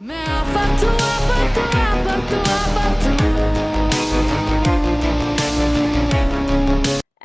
मैं आफत हूँ, आफत हूँ, आफत हूँ, आफत हूँ।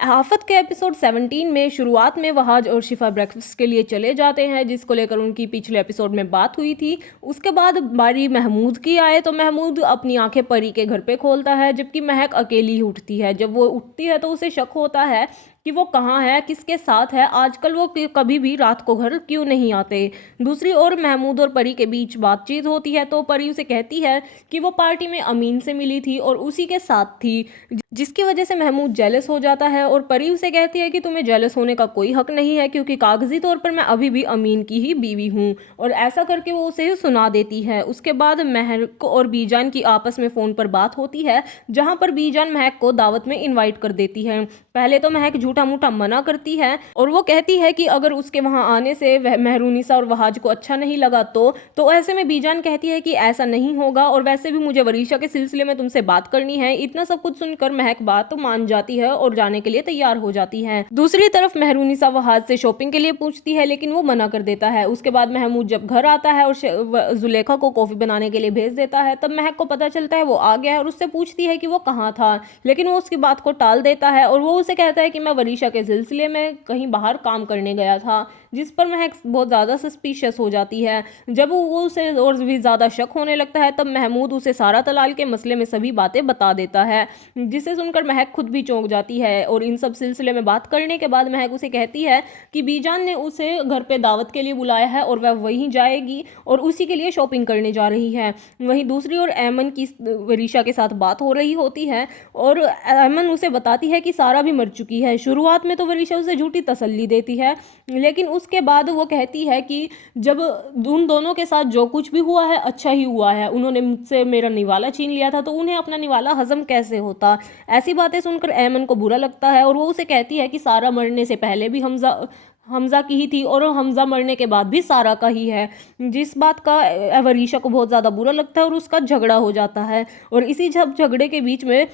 आफत के एपिसोड 17 में शुरुआत में वहाज और शिफा ब्रेकफास्ट के लिए चले जाते हैं, जिसको लेकर उनकी पिछले एपिसोड में बात हुई थी। उसके बाद बारी महमूद की आए तो महमूद अपनी आंखें परी के घर पे खोलता है, जबकि महक अकेली ही उठती है। जब वो उठती है तो उसे शक होता है कि वो कहाँ है, किसके साथ है, आजकल वो कभी भी रात को घर क्यों नहीं आते। दूसरी ओर महमूद और परी के बीच बातचीत होती है तो परी उसे कहती है कि वो पार्टी में अमीन से मिली थी और उसी के साथ थी, जिसकी वजह से महमूद जेलस हो जाता है। और परी उसे कहती है कि तुम्हें जेलस होने का कोई हक नहीं है, क्योंकि कागजी तौर पर मैं अभी भी अमीन की ही बीवी हूँ। और ऐसा करके वो उसे सुना देती है। उसके बाद महक और बीजान की आपस में फ़ोन पर बात होती है, जहाँ पर बीजान महक को दावत में इन्वाइट कर देती है। पहले तो महक झूठा मूठा मना करती है और वो कहती है कि अगर उसके वहाँ आने से मेहरूनिसा और वहाज को अच्छा नहीं लगा तो ऐसे में बीजान कहती है कि ऐसा नहीं होगा, और वैसे भी मुझे वरीशा के सिलसिले में तुमसे बात करनी है। इतना सब कुछ सुनकर महक बात तो मान जाती है और जाने के लिए तैयार हो जाती है। दूसरी तरफ मेहरूनिसा वहाज से शॉपिंग के लिए पूछती है, लेकिन वो मना कर देता है। उसके बाद महमूद जब घर आता है और जुलेखा को कॉफी बनाने के लिए भेज देता है, तब महक को पता चलता है वो आ गया है और उससे पूछती है कि वो कहाँ था, लेकिन वो उसकी बात को टाल देता है और वो उसे कहता है कि मैं वरीशा के सिलसिले में कहीं बाहर काम करने गया था, जिस पर महक बहुत ज़्यादा सस्पिशियस हो जाती है। जब वो उसे और भी ज़्यादा शक होने लगता है, तब महमूद उसे सारा तलाल के मसले में सभी बातें बता देता है, जिसे सुनकर महक खुद भी चौंक जाती है। और इन सब सिलसिले में बात करने के बाद महक उसे कहती है कि बीजान ने उसे घर पे दावत के लिए बुलाया है और वह वहीं जाएगी और उसी के लिए शॉपिंग करने जा रही है। वहीं दूसरी ओर ऐमन की वरीशा के साथ बात हो रही होती है और ऐमन उसे बताती है कि सारा भी मर चुकी है। शुरुआत में तो वरीशा उसे झूठी तसल्ली देती है, लेकिन उसके बाद वो कहती है कि जब उन दोनों के साथ जो कुछ भी हुआ है अच्छा ही हुआ है, उन्होंने मुझसे मेरा निवाला छीन लिया था तो उन्हें अपना निवाला हजम कैसे होता। ऐसी बातें सुनकर ऐमन को बुरा लगता है और वो उसे कहती है कि सारा मरने से पहले भी हमजा की ही थी और हमजा मरने के बाद भी सारा का ही है, जिस बात का वरीशा को बहुत ज़्यादा बुरा लगता है और उसका झगड़ा हो जाता है। और इसी झगड़े के बीच में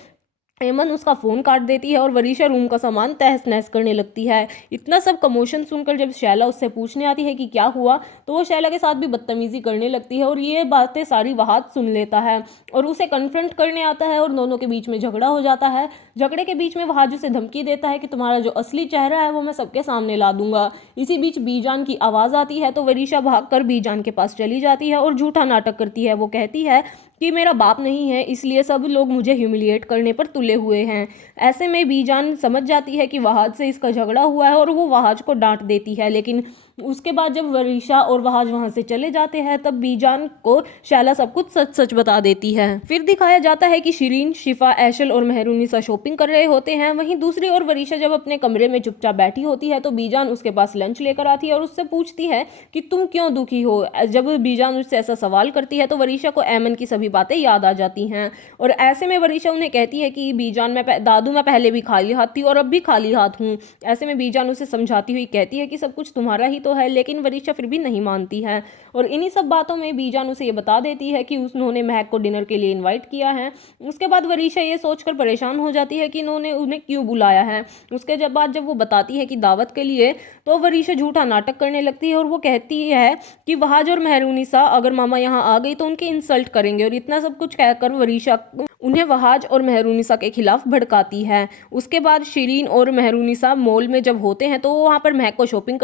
एमन उसका फ़ोन काट देती है और वरीशा रूम का सामान तहस नहस करने लगती है। इतना सब कमोशन सुनकर जब शैला उससे पूछने आती है कि क्या हुआ, तो वो शैला के साथ भी बदतमीज़ी करने लगती है और ये बातें सारी वहाज सुन लेता है और उसे कन्फ्रंट करने आता है और दोनों के बीच में झगड़ा हो जाता है। झगड़े के बीच में वहाज उसे धमकी देता है कि तुम्हारा जो असली चेहरा है वो मैं सबके सामने ला दूंगा। इसी बीच बीजान की आवाज़ आती है तो वरीशा भागकर बीजान के पास चली जाती है और झूठा नाटक करती है। वो कहती है कि मेरा बाप नहीं है, इसलिए सब लोग मुझे ह्यूमिलिएट करने पर तुले हुए हैं। ऐसे में बीजान समझ जाती है कि वहाज से इसका झगड़ा हुआ है और वो वहाज को डांट देती है, लेकिन उसके बाद जब वरीशा और वहाज वहां से चले जाते हैं तब बीजान को शैला सब कुछ सच सच बता देती है। फिर दिखाया जाता है कि शिरीन, शिफा, ऐशल और मेहरूनिसा शॉपिंग कर रहे होते हैं। वहीं दूसरी ओर वरीशा जब अपने कमरे में चुपचाप बैठी होती है तो बीजान उसके पास लंच लेकर आती है और उससे पूछती है कि तुम क्यों दुखी हो। जब बीजान उससे ऐसा सवाल करती है तो वरीशा को ऐमन की सभी बातें याद आ जाती हैं और ऐसे में वरीशा उन्हें कहती है कि बीजान, दादू मैं पहले भी खाली हाथ थी और अब भी खाली हाथ हूँ। ऐसे में बीजान उसे समझाती हुई कहती है कि सब कुछ तुम्हारा ही तो है, लेकिन वरीशा फिर भी नहीं मानती है। और इन्हीं सब बातों में बीजान उसे ये बता देती है कि उन्होंने महक को डिनर के लिए इनवाइट किया है। उसके बाद वरीशा ये सोचकर परेशान हो जाती है कि इन्होंने उन्हें क्यों बुलाया है। उसके बाद जब वो बताती है कि दावत के लिए, तो वरीशा झूठा नाटक करने लगती है और वो कहती है कि वहाज और मेहरूनिसा अगर मामा यहाँ आ गई तो उनकी इंसल्ट करेंगे। और इतना सब कुछ कहकर वरीशा उन्हें वहाज और मेहरूनिसा के खिलाफ भड़काती है। उसके बाद शिरीन और मेहरूनिसा मॉल में जब होते हैं तो वो वहाँ पर महक को शॉपिंग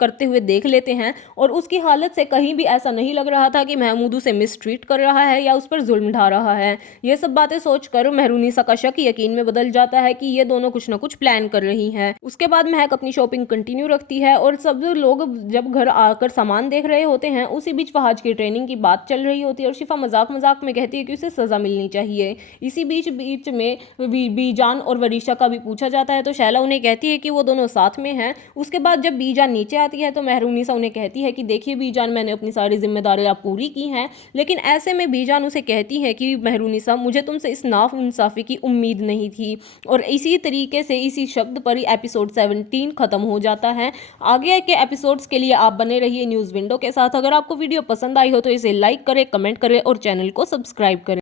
करते हुए देख लेते हैं और उसकी हालत से कहीं भी ऐसा नहीं लग रहा था कि महमूद उसे मिसट्रीट कर रहा है या उस पर जुल्म ढा रहा है। ये सब बातें सोचकर मेहरूनिसा का शक यकीन में बदल जाता है कि ये दोनों कुछ न कुछ प्लान कर रही हैं। उसके बाद महक अपनी शॉपिंग कंटिन्यू रखती है और सब लोग जब घर आकर सामान देख रहे होते हैं, उसी बीच वहाज की ट्रेनिंग की बात चल रही होती है और शिफा मजाक मजाक में कहती है कि उसे सजा मिलनी चाहिए। इसी बीच में बीजान और वरीशा का भी पूछा जाता है तो शैला उन्हें कहती है कि वो दोनों साथ में हैं। उसके बाद जब बीजान नीचे आती है तो मेहरूनिसा उन्हें कहती है कि देखिए बीजान, मैंने अपनी सारी जिम्मेदारियां पूरी की हैं। लेकिन ऐसे में बीजान उसे कहती है कि मेहरूनिसा, मुझे तुमसे इस नाफ इंसाफी की उम्मीद नहीं थी। और इसी तरीके से इसी शब्द पर ही एपिसोड 17 खत्म हो जाता है। आगे के एपिसोड्स के लिए आप बने रहिए न्यूज़ विंडो के साथ। अगर आपको वीडियो पसंद आई हो तो इसे लाइक करें, कमेंट करें और चैनल को सब्सक्राइब करें।